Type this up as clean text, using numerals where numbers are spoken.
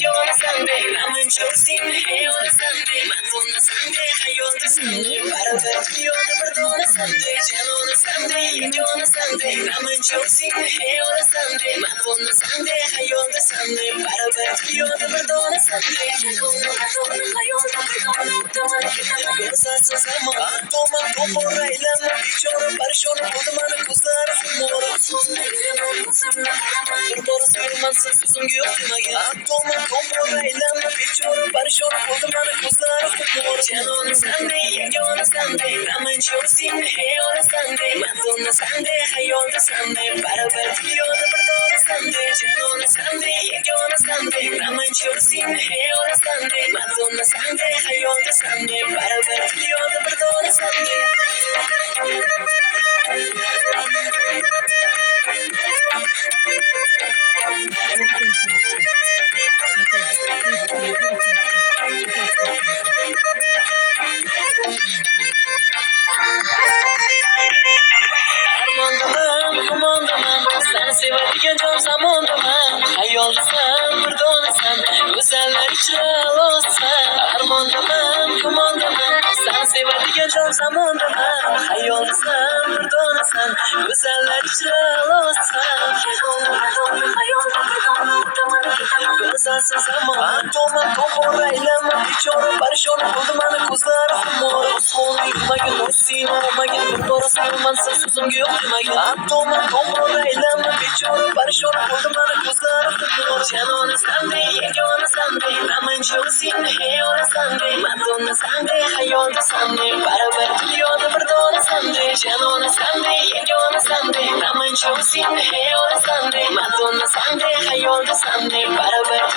you're on a Sunday, I'm in Chelsea, hey on a Sunday, Madonna Sunday, hey on the Sunday, Paravet, you're the Madonna Sunday, Jen on a Sunday, you're on a Sunday, I'm in Chelsea, hey on a Sunday, Madonna Sunday, hey on the Sunday, Paravet, you're the Madonna Sunday, Toma, como Raila, Choro, Parishon, Otomana, Kuzara, Mora, Dormora, Sirman, Sasum, Yotimaya, Toma, como Raila, Choro, Parishon, Otomana, Kuzara, Mora, Jan on a Sunday, you're on a Sunday, I'm in Chelsea, hey on a Sunday, Madonna Sunday, hey on the Sunday, Paravet, you're the Madonna Sunday, Jan on a Sunday, you're on a Sunday, I'm in Chelsea, hey on a Sunday, Madonna Sunday, hey on the Sunday, Paravet, you're the Madonna Sunday. Toma, como Raila, Choro, Parishon, Otomana, Kuzara, Mora, Soli, Magan, Sino, Magan, Torosino, Mansasum, Yotimaya, Toma, como Raila, Choro, Parishon, Otomana, Kuzara, Mora, Jan on a Sunday, you're on a Sunday, I'm in Chelsea, hey on a Sunday, Madonna Sunday, hey on the Sunday, Paravet, you're the Madonna Sunday, Jan on a Sunday, you're on a Sunday, I'm in Chelsea, hey on a Sunday, Madonna Sunday, hey on the Sunday, Paravet,